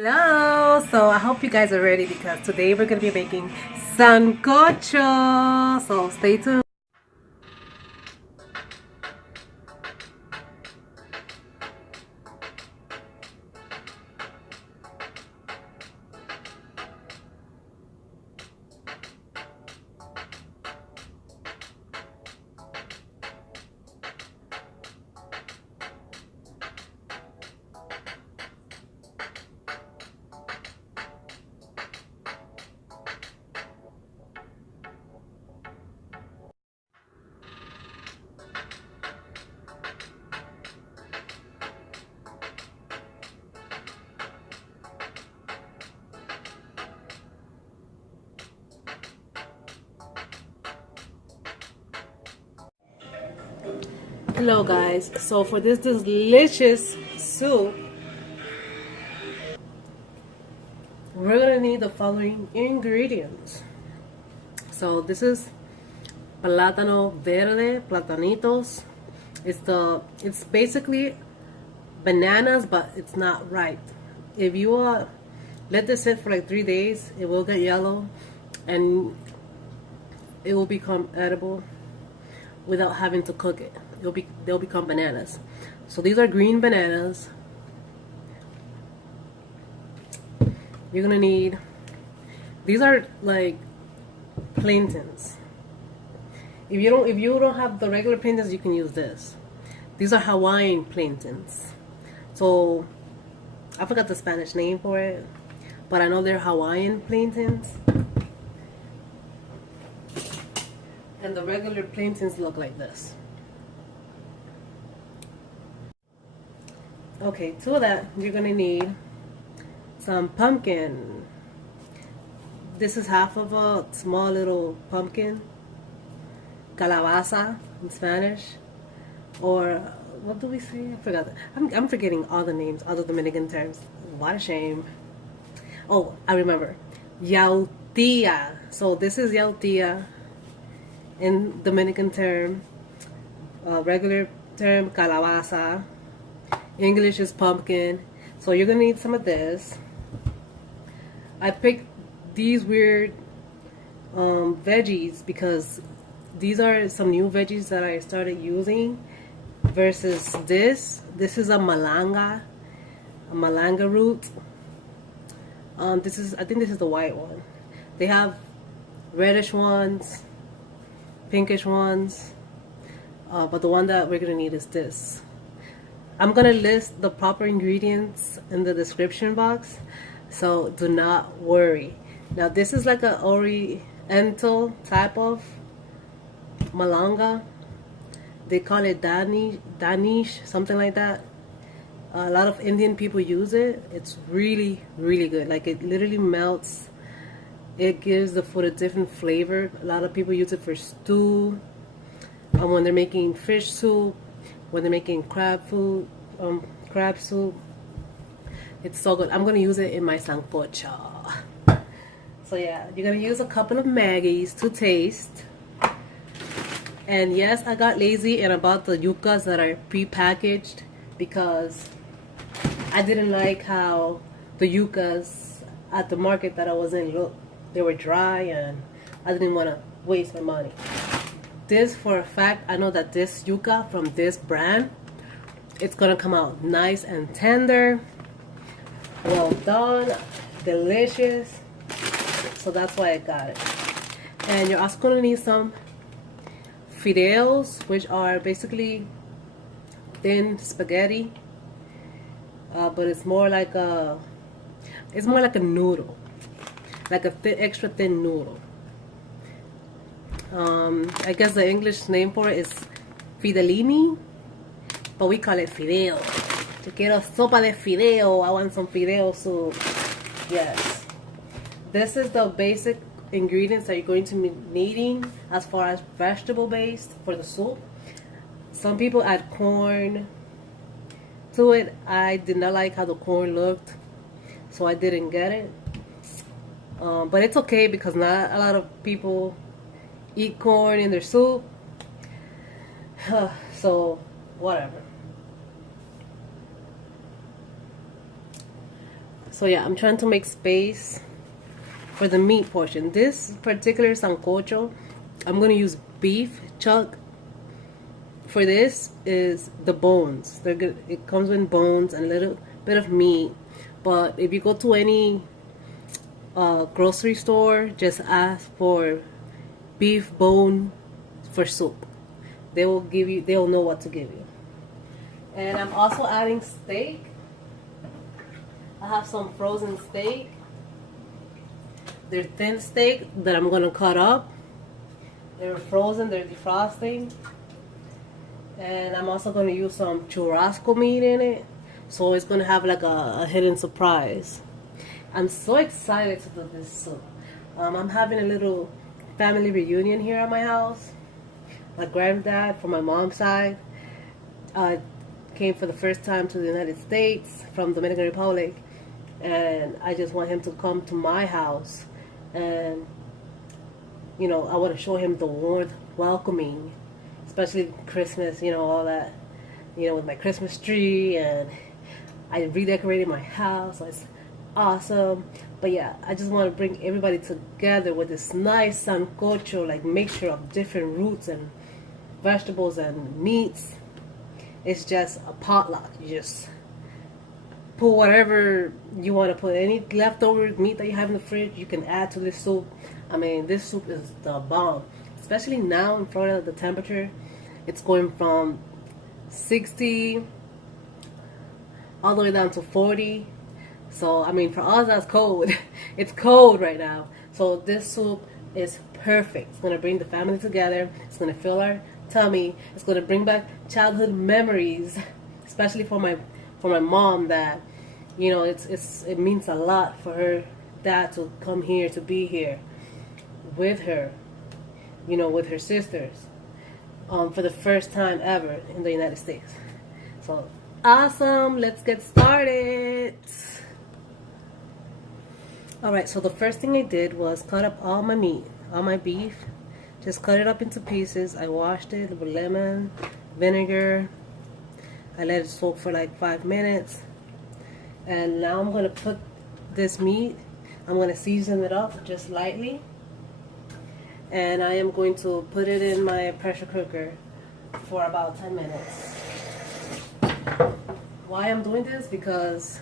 Hello, so I hope you guys are ready because today we're going to be making sancocho, so stay tuned. Hello guys, so for this delicious soup, we're going to need the following ingredients. So this is plátano verde, platanitos. It's basically bananas, but it's not ripe. If you let this sit for like 3 days, it will get yellow and it will become edible without having to cook it. They'll become bananas. So these are green bananas. You're gonna need, these are like plantains. If you don't have the regular plantains, you can use this. These are Hawaiian plantains. So I forgot the Spanish name for it, but I know they're Hawaiian plantains. And the regular plantains look like this. Okay, to that you're gonna need some pumpkin. This is half of a small little pumpkin, calabaza in Spanish, or what do we say? I forgot. I'm forgetting all the names, all the Dominican terms. What a shame. Oh, I remember. Yautia. So this is yautia in Dominican term. Regular term, calabaza. English is pumpkin. So you're gonna need some of this. I picked these weird veggies because these are some new veggies that I started using versus this. This is a malanga root. I think this is the white one. They have reddish ones, pinkish ones, but the one that we're gonna need is this. I'm gonna list the proper ingredients in the description box, so do not worry. Now this is like an oriental type of malanga. They call it Danish, something like that. A lot of Indian people use it. It's really, really good. Like it literally melts. It gives the food a different flavor. A lot of people use it for stew, when they're making fish soup, when they're making crab soup. It's so good. I'm gonna use it in my sancocho. So yeah, you're gonna use a couple of Maggies to taste. And yes, I got lazy and I bought the yucas that are pre-packaged because I didn't like how the yucas at the market that I was in looked. They were dry and I didn't want to waste my money. This, for a fact, I know that this yuca from this brand, it's gonna come out nice and tender, well done, delicious. So that's why I got it. And you're also gonna need some fideos, which are basically thin spaghetti, but it's more like a noodle, like a extra thin noodle. I guess the English name for it is fidellini, but we call it fideo. Yo quiero sopa de fideo. I want some fideo soup. Yes. This is the basic ingredients that you're going to be needing as far as vegetable based for the soup. Some people add corn to it. I did not like how the corn looked, so I didn't get it. But it's okay because not a lot of people eat corn in their soup. So whatever. So yeah, I'm trying to make space for the meat portion. This particular sancocho, I'm gonna use beef chuck. For this is the bones. They're good. It comes with bones and a little bit of meat. But if you go to any grocery store, just ask for beef bone for soup. They will give you. They'll know what to give you. And I'm also adding steak. I have some frozen steak. They're thin steak that I'm gonna cut up. They're frozen. They're defrosting. And I'm also going to use some churrasco meat in it. So it's going to have like a hidden surprise. I'm so excited to do this soup. I'm having a little family reunion here at my house. My granddad from my mom's side came for the first time to the United States from Dominican Republic. And I just want him to come to my house. And, you know, I want to show him the warmth, welcoming, especially Christmas, you know, all that, you know, with my Christmas tree, and I redecorated my house. So it's awesome. But yeah, I just want to bring everybody together with this nice sancocho, like mixture of different roots and vegetables and meats. It's just a potluck. You just put whatever you want to put. Any leftover meat that you have in the fridge, you can add to this soup. I mean, this soup is the bomb. Especially now in Florida, the temperature, it's going from 60 all the way down to 40. So, I mean, for us, that's cold. It's cold right now. So this soup is perfect. It's going to bring the family together. It's going to fill our tummy. It's going to bring back childhood memories, especially for my mom, that, you know, it means a lot for her dad to come here, to be here with her, you know, with her sisters, for the first time ever in the United States. So awesome, let's get started. Alright, so the first thing I did was cut up all my meat, all my beef. Just cut it up into pieces. I washed it with lemon, vinegar. I let it soak for like 5 minutes. And now I'm going to put this meat, I'm going to season it up just lightly. And I am going to put it in my pressure cooker for about 10 minutes. Why I'm doing this? Because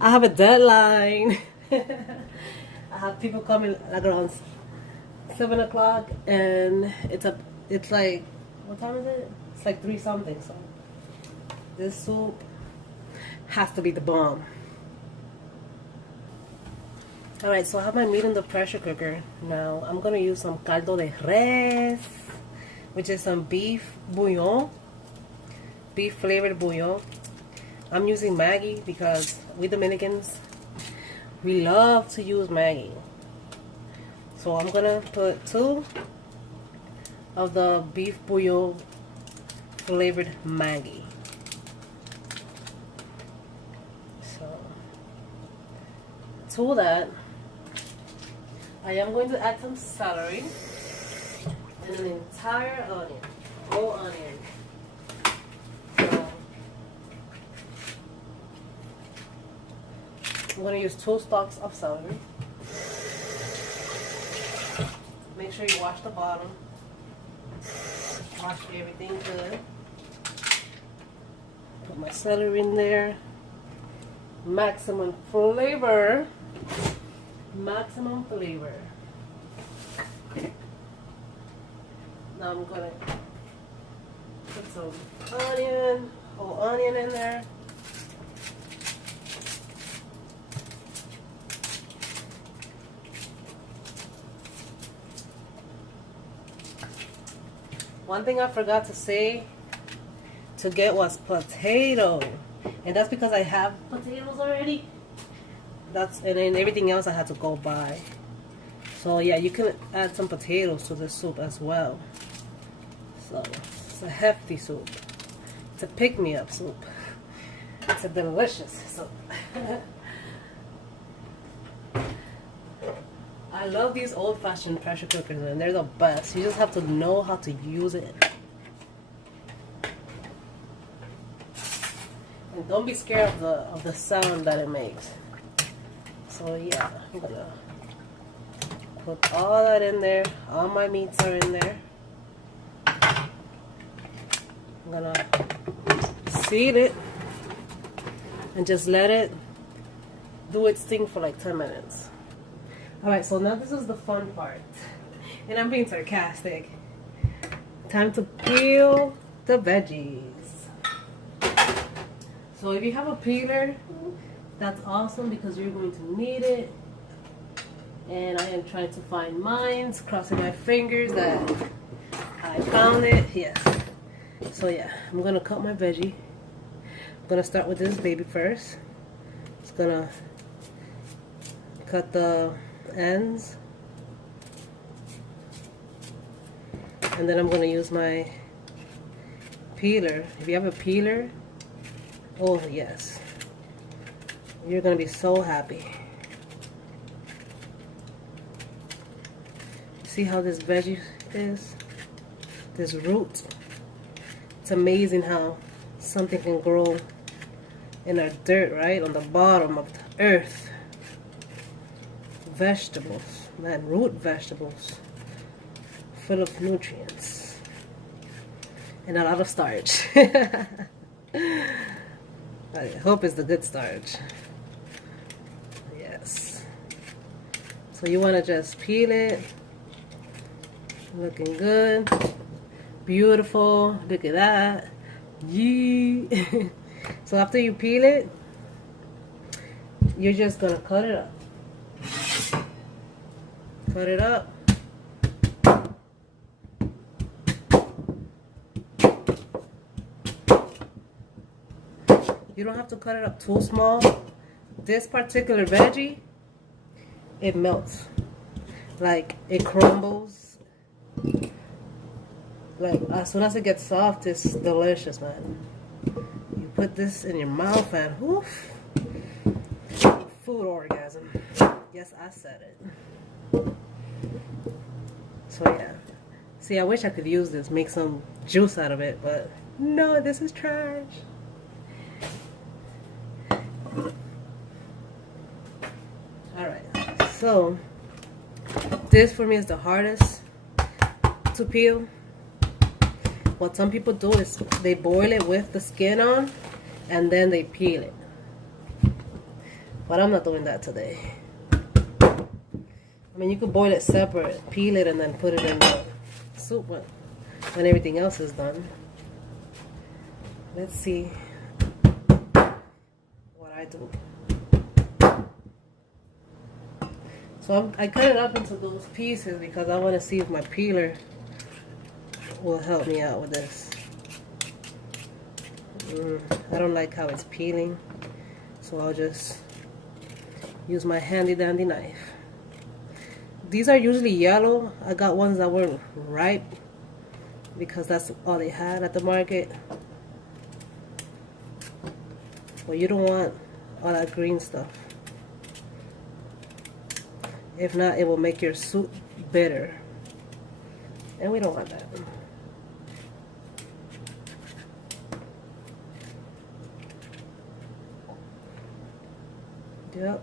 I have a deadline. I have people coming like around 7 o'clock, and it's like, what time is it? It's like 3 something. So this soup has to be the bomb. Alright, so I have my meat in the pressure cooker. Now I'm going to use some caldo de res, which is some beef bouillon, beef flavored bouillon. I'm using Maggi because we Dominicans, we love to use Maggi. So I'm going to put 2 of the beef bouillon flavored Maggi. So to that, I am going to add some celery and an entire onion, whole onion. So I'm going to use 2 stalks of celery. Make sure you wash the bottom. Wash everything good. Put my celery in there. Maximum flavor. Maximum flavor. Now I'm gonna put some onion, whole onion in there. One thing I forgot to say to get was potato, and that's because I have potatoes already. And then everything else I had to go buy. So yeah, you can add some potatoes to the soup as well. So it's a hefty soup. It's a pick-me-up soup. It's a delicious soup. I love these old-fashioned pressure cookers, and they're the best. You just have to know how to use it. And don't be scared of the sound that it makes. So yeah, I'm gonna put all that in there. All my meats are in there. I'm gonna seal it and just let it do its thing for like 10 minutes. Alright, so now this is the fun part. And I'm being sarcastic. Time to peel the veggies. So if you have a peeler, that's awesome because you're going to need it. And I am trying to find mine, crossing my fingers that I found it. Yes. So yeah, I'm gonna cut my veggie. I'm gonna start with this baby first. Just gonna cut the ends. And then I'm gonna use my peeler. If you have a peeler, oh yes, you're gonna be so happy. See how this veggie is? This root. It's amazing how something can grow in our dirt, right? On the bottom of the earth. Vegetables, man, root vegetables. Full of nutrients. And a lot of starch. I hope it's the good starch. Yes. So you want to just peel it. Looking good. Beautiful. Look at that. Yee. So after you peel it, you're just going to cut it up. Cut it up. You don't have to cut it up too small. This particular veggie, it melts. Like, it crumbles. Like, as soon as it gets soft, it's delicious, man. You put this in your mouth and whoof. Food orgasm. Yes, I said it. So, yeah. See, I wish I could use this, make some juice out of it, but no, this is trash. Alright, so this for me is the hardest to peel. What some people do is they boil it with the skin on and then they peel it. But I'm not doing that today. I mean, you could boil it separate, peel it, and then put it in the soup when everything else is done. Let's see what I do. So I cut it up into those pieces because I want to see if my peeler will help me out with this. I don't like how it's peeling, so I'll just use my handy dandy knife. These are usually yellow. I got ones that were ripe because that's all they had at the market. But you don't want all that green stuff. If not, it will make your soup bitter. And we don't want that. Yep.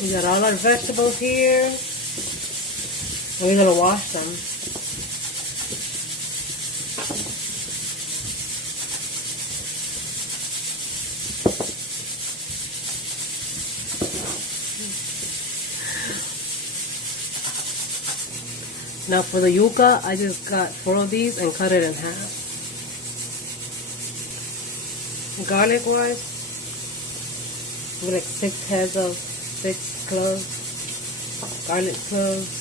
We got all our vegetables here. We're going to wash them. Now for the yuca, I just got 4 of these and cut it in half. Garlic wise, like 6 heads of 6 cloves, garlic cloves.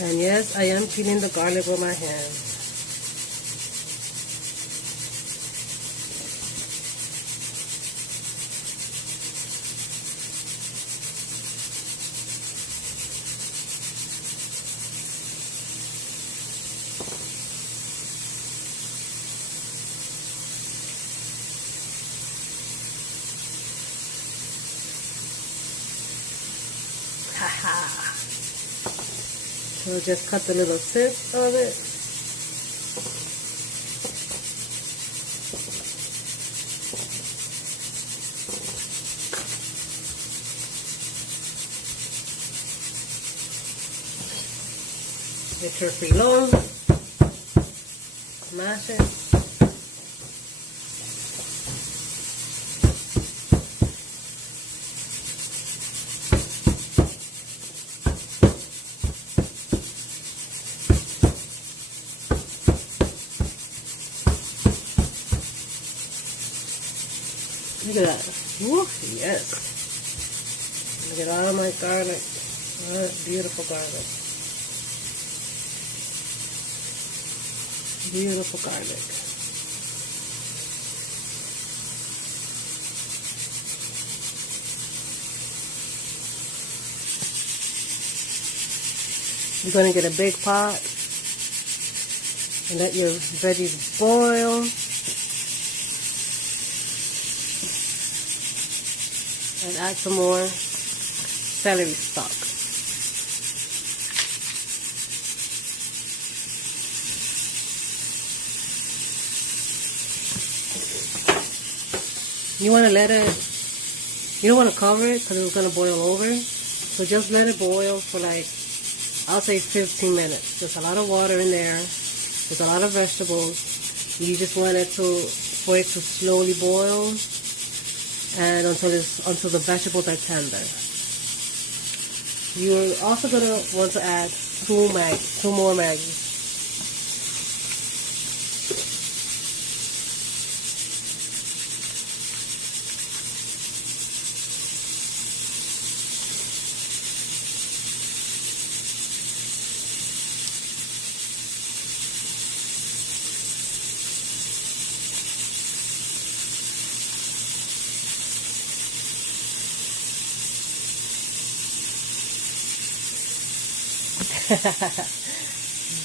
And yes, I am peeling the garlic with my hands. Haha. So just cut the little tips of it. Get your filón, mash it. Look at that. Woo, yes. Look at all of my garlic. All that beautiful garlic. Beautiful garlic. You're going to get a big pot and let your veggies boil. And add some more celery stalk. You want to let it, you don't want to cover it because it's going to boil over. So just let it boil for like, I'll say 15 minutes. There's a lot of water in there. There's a lot of vegetables. You just want it for it to slowly boil. And until the vegetables are tender. You're also gonna want to add two more Maggies.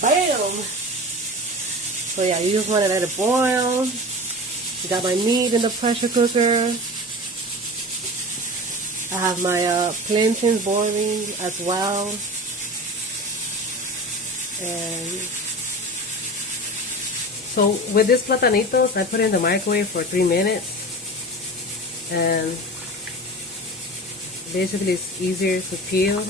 Bam! So yeah, you just want to let it boil. Got my meat in the pressure cooker. I have my plantains boiling as well. And so with this platanitos, I put it in the microwave for 3 minutes. And basically it's easier to peel.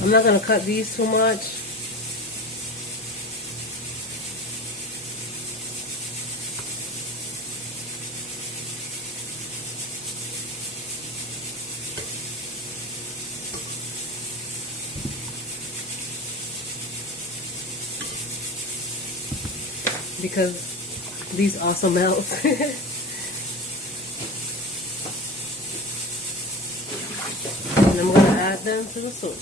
I'm not going to cut these too much. Because these also melt. And I'm going to add them to the soup.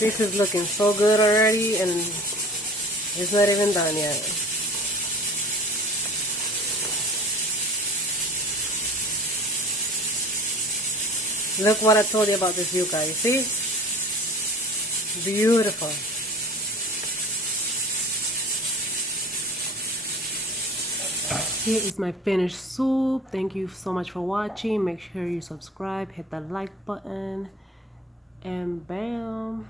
This is looking so good already, and it's not even done yet. Look what I told you about this yuca, you see? Beautiful. Here is my finished soup. Thank you so much for watching. Make sure you subscribe, hit that like button, and bam.